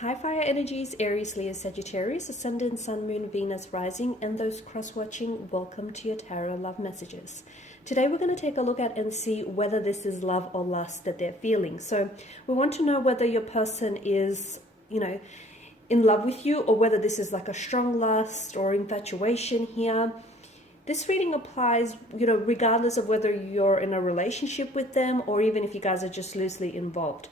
High fire energies, Aries, Leo, Sagittarius, Ascendant, Sun, Moon, Venus, Rising, and those cross-watching, welcome to your tarot love messages. Today we're going to take a look at and see whether this is love or lust that they're feeling. So we want to know whether your person is, in love with you, or whether this is like a strong lust or infatuation here. This reading applies, regardless of whether you're in a relationship with them or even if you guys are just loosely involved.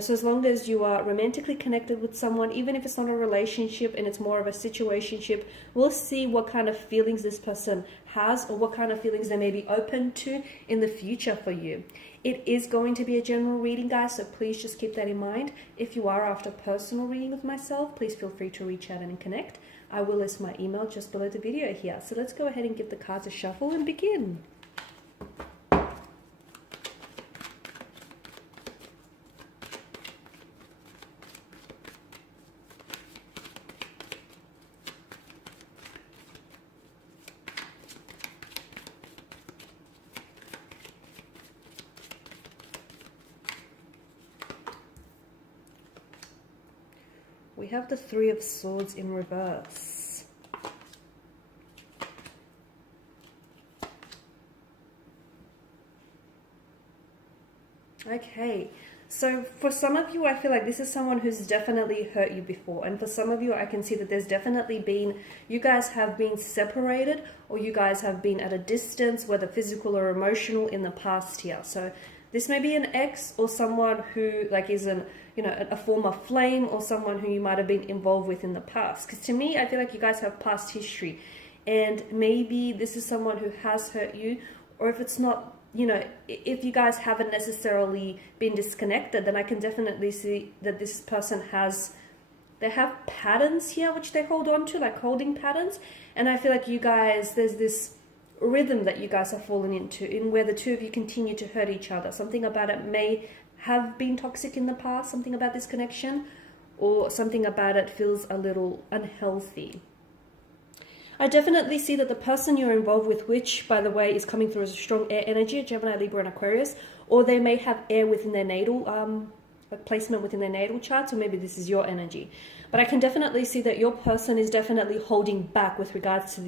So as long as you are romantically connected with someone, even if it's not a relationship and it's more of a situationship, we'll see what kind of feelings this person has or what kind of feelings they may be open to in the future for you. It is going to be a general reading, guys, so please just keep that in mind. If you are after a personal reading with myself, please feel free to reach out and connect. I will list my email just below the video here. So let's go ahead and give the cards a shuffle and begin. We have the Three of Swords in reverse. Okay, so for some of you, I feel like this is someone who's definitely hurt you before. And for some of you, I can see that there's definitely been, you guys have been separated or you guys have been at a distance, whether physical or emotional, in the past here. So this may be an ex or someone who is a former flame or someone who you might have been involved with in the past. Because to me, I feel like you guys have past history. And maybe this is someone who has hurt you, or if it's not, if you guys haven't necessarily been disconnected, then I can definitely see that this person they have patterns here which they hold on to, like holding patterns. And I feel like you guys, there's this rhythm that you guys have fallen into, in where the two of you continue to hurt each other. Something about it may have been toxic in the past, something about this connection, or something about it feels a little unhealthy. I definitely see that the person you're involved with, which by the way is coming through as a strong air energy, Gemini, Libra, and Aquarius, or they may have air within their natal placement within their natal chart, or maybe this is your energy. But I can definitely see that your person is definitely holding back with regards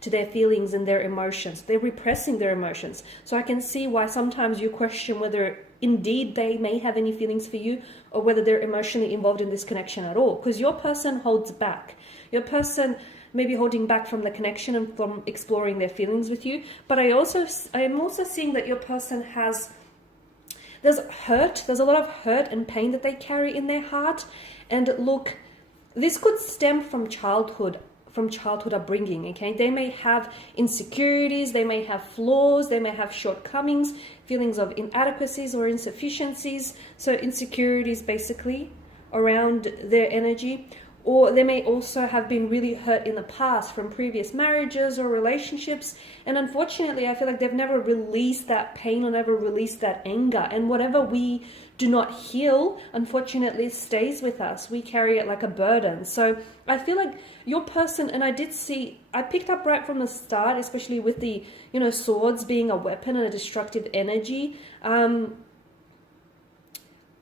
to their feelings and their emotions. They're repressing their emotions. So I can see why sometimes you question whether indeed they may have any feelings for you, or whether they're emotionally involved in this connection at all. Because your person holds back. Your person may be holding back from the connection and from exploring their feelings with you. But I am also seeing that your person there's a lot of hurt and pain that they carry in their heart. And look, this could stem from childhood upbringing, okay? They may have insecurities, they may have flaws, they may have shortcomings, feelings of inadequacies or insufficiencies. So insecurities basically around their energy. Or they may also have been really hurt in the past from previous marriages or relationships. And unfortunately, I feel like they've never released that pain or never released that anger. And whatever we do not heal, unfortunately, stays with us. We carry it like a burden. So I feel like your person, and I picked up right from the start, especially with the, swords being a weapon and a destructive energy.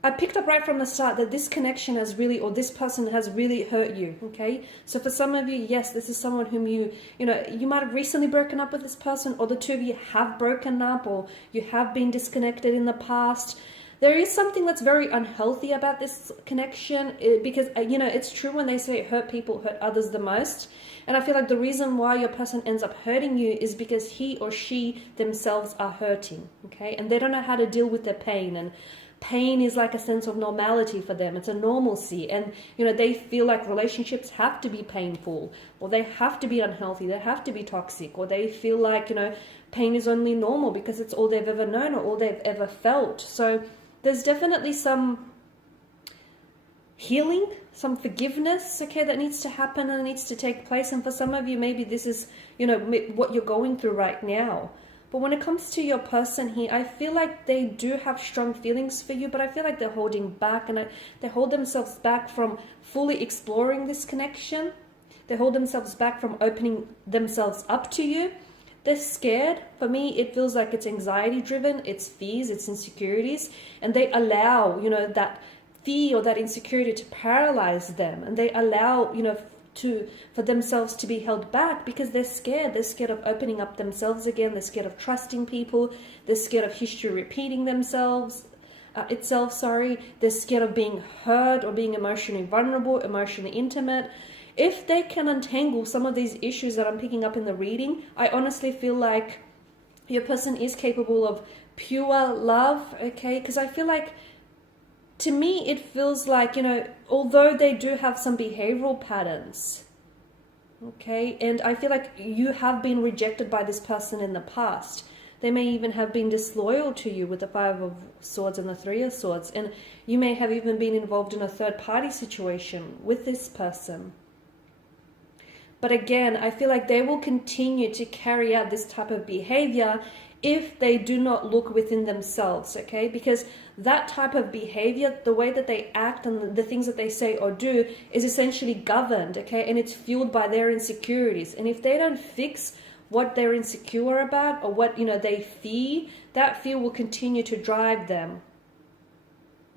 I picked up right from the start that this connection has really, or this person has really hurt you, okay? So for some of you, yes, this is someone whom you might have recently broken up with this person, or the two of you have broken up, or you have been disconnected in the past. There is something that's very unhealthy about this connection, because, it's true when they say hurt people hurt others the most. And I feel like the reason why your person ends up hurting you is because he or she themselves are hurting, okay? And they don't know how to deal with their pain. And pain is like a sense of normality for them. It's a normalcy. And, they feel like relationships have to be painful, or they have to be unhealthy, they have to be toxic, or they feel like, pain is only normal because it's all they've ever known or all they've ever felt. So there's definitely some healing, some forgiveness, okay, that needs to happen and needs to take place. And for some of you, maybe this is, what you're going through right now. But when it comes to your person here, I feel like they do have strong feelings for you, but I feel like they're holding back, and they hold themselves back from fully exploring this connection. They hold themselves back from opening themselves up to you. They're scared. For me, it feels like it's anxiety driven, it's fears, it's insecurities, and they allow, that fear or that insecurity to paralyze them, and they allow, you know, for themselves to be held back because they're scared. They're scared of opening up themselves again. They're scared of trusting people. They're scared of history repeating themselves. They're scared of being hurt or being emotionally vulnerable, emotionally intimate. If they can untangle some of these issues that I'm picking up in the reading, I honestly feel like your person is capable of pure love, okay? Because I feel like, to me, it feels like, you know, although they do have some behavioral patterns, okay, and I feel like you have been rejected by this person in the past. They may even have been disloyal to you with the Five of Swords and the Three of Swords, and you may have even been involved in a third-party situation with this person. But again, I feel like they will continue to carry out this type of behavior if they do not look within themselves, okay? Because that type of behavior, the way that they act and the things that they say or do is essentially governed, okay? And it's fueled by their insecurities. And if they don't fix what they're insecure about or what, you know, they fear, that fear will continue to drive them.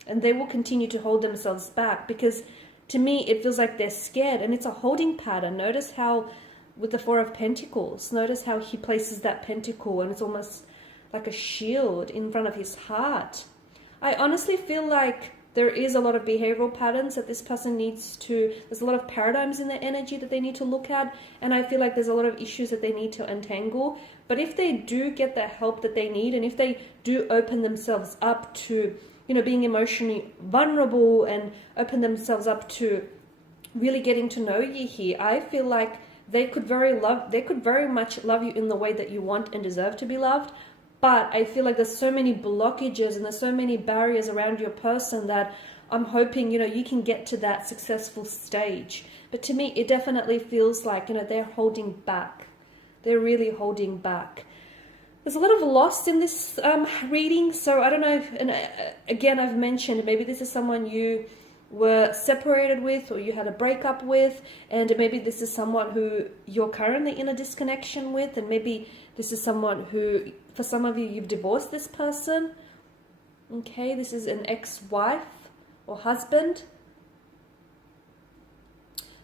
And they will continue to hold themselves back because, to me, it feels like they're scared, and it's a holding pattern. Notice how with the Four of Pentacles, notice how he places that pentacle and it's almost like a shield in front of his heart. I honestly feel like there is a lot of behavioral patterns that this person needs to, there's a lot of paradigms in their energy that they need to look at, and I feel like there's a lot of issues that they need to untangle. But if they do get the help that they need, and if they do open themselves up to, you know, being emotionally vulnerable and open themselves up to really getting to know you here, I feel like they could very much love you in the way that you want and deserve to be loved. But I feel like there's so many blockages and there's so many barriers around your person that I'm hoping, you know, you can get to that successful stage. But to me, it definitely feels like, you know, they're holding back. They're really holding back. There's a lot of loss in this reading. So I don't know if, and again, I've mentioned maybe this is someone you were separated with or you had a breakup with, and maybe this is someone who you're currently in a disconnection with, and maybe this is someone who, for some of you, you've divorced this person. Okay, this is an ex-wife or husband.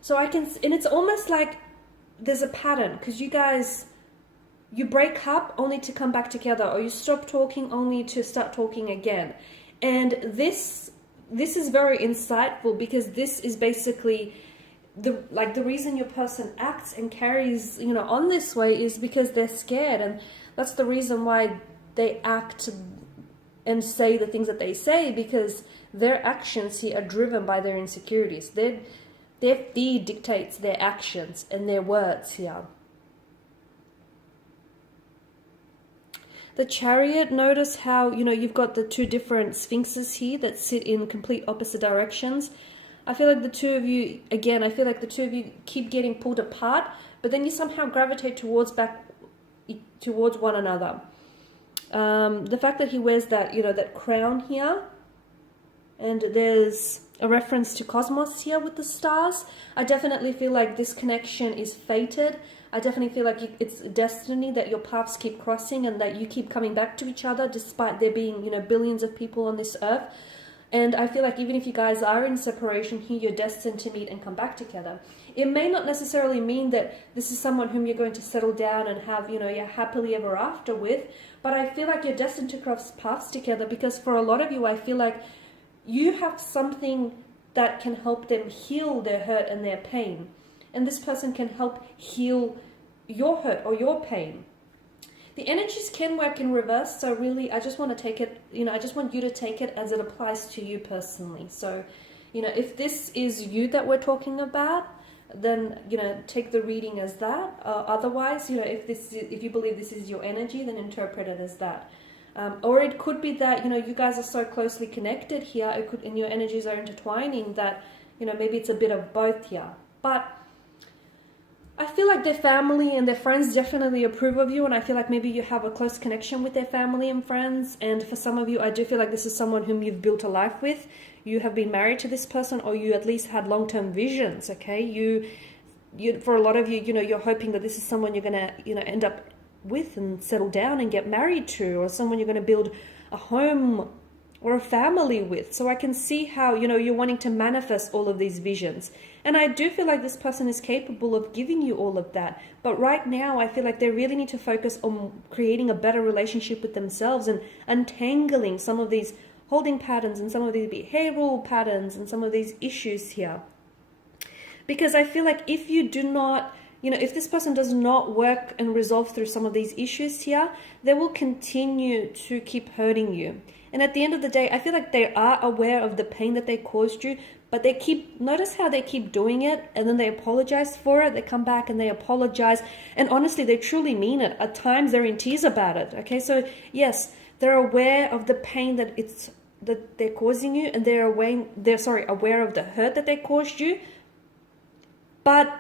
So I can, and it's almost like there's a pattern, because you break up only to come back together, or you stop talking only to start talking again. And this is very insightful, because this is basically the reason your person acts and carries, you know, on this way is because they're scared, and that's the reason why they act and say the things that they say, because their actions here are driven by their insecurities. Their fear dictates their actions and their words here. The Chariot, notice how, you know, you've got the two different sphinxes here that sit in complete opposite directions. I feel like the two of you, again, I feel like the two of you keep getting pulled apart, but then you somehow gravitate towards one another. The fact that he wears that, you know, that crown here, and there's a reference to cosmos here with the stars, I definitely feel like this connection is fated. I definitely feel like it's destiny that your paths keep crossing and that you keep coming back to each other despite there being, you know, billions of people on this earth. And I feel like even if you guys are in separation here, you're destined to meet and come back together. It may not necessarily mean that this is someone whom you're going to settle down and have, you know, you're happily ever after with, but I feel like you're destined to cross paths together, because for a lot of you, I feel like you have something that can help them heal their hurt and their pain. And this person can help heal your hurt or your pain. The energies can work in reverse, so really I just want to take it, you know, I just want you to take it as it applies to you personally. So, you know, if this is you that we're talking about, then, you know, take the reading as that. Otherwise, you know, if you believe this is your energy, then interpret it as that. Or it could be that, you know, you guys are so closely connected here, it could, and your energies are intertwining, that, you know, maybe it's a bit of both here. But I feel like their family and their friends definitely approve of you, and I feel like maybe you have a close connection with their family and friends. And for some of you, I do feel like this is someone whom you've built a life with. You have been married to this person, or you at least had long-term visions, okay? You for a lot of you, you know, you're hoping that this is someone you're going to, you know, end up with and settle down and get married to, or someone you're going to build a home or a family with. So I can see how, you know, you're wanting to manifest all of these visions. And I do feel like this person is capable of giving you all of that. But right now, I feel like they really need to focus on creating a better relationship with themselves and untangling some of these holding patterns and some of these behavioral patterns and some of these issues here. Because I feel like if you do not, you know, if this person does not work and resolve through some of these issues here, they will continue to keep hurting you. And at the end of the day, I feel like they are aware of the pain that they caused you, but they keep, notice how they keep doing it and then they apologize for it. They come back and they apologize. And honestly, they truly mean it. At times they're in tears about it. Okay, so yes, they're aware of the pain that they're causing you, and they're aware of the hurt that they caused you. But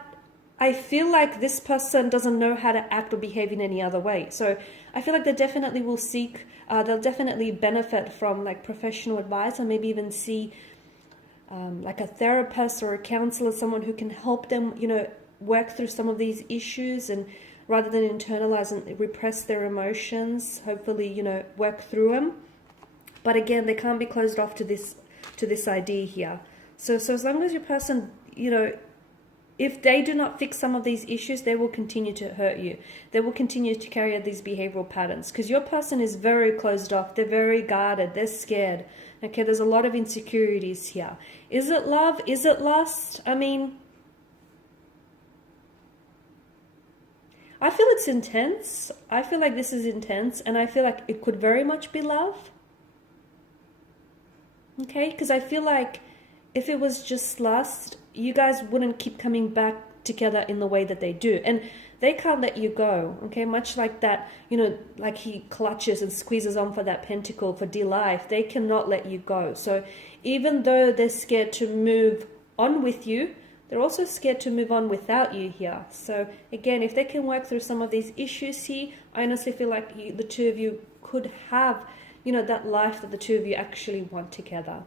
I feel like this person doesn't know how to act or behave in any other way. So I feel like they definitely will seek, they'll definitely benefit from like professional advice, and maybe even see like a therapist or a counselor, someone who can help them, you know, work through some of these issues, and rather than internalize and repress their emotions, hopefully, you know, work through them. But again, they can't be closed off to this idea here. So as long as your person, you know, if they do not fix some of these issues, they will continue to hurt you. They will continue to carry out these behavioral patterns, because your person is very closed off. They're very guarded. They're scared. Okay, there's a lot of insecurities here. Is it love? Is it lust? I mean, I feel it's intense. I feel like this is intense, and I feel like it could very much be love. Okay, because I feel like if it was just lust, you guys wouldn't keep coming back together in the way that they do. And they can't let you go, okay? Much like that, you know, like he clutches and squeezes on for that pentacle for dear life. They cannot let you go. So even though they're scared to move on with you, they're also scared to move on without you here. So again, if they can work through some of these issues here, I honestly feel like the two of you could have, you know, that life that the two of you actually want together.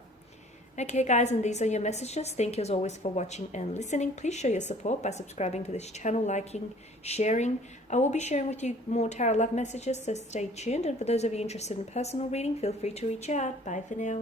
Okay guys, and these are your messages. Thank you as always for watching and listening. Please show your support by subscribing to this channel, liking, sharing. I will be sharing with you more tarot love messages, so stay tuned. And for those of you interested in personal reading, feel free to reach out. Bye for now.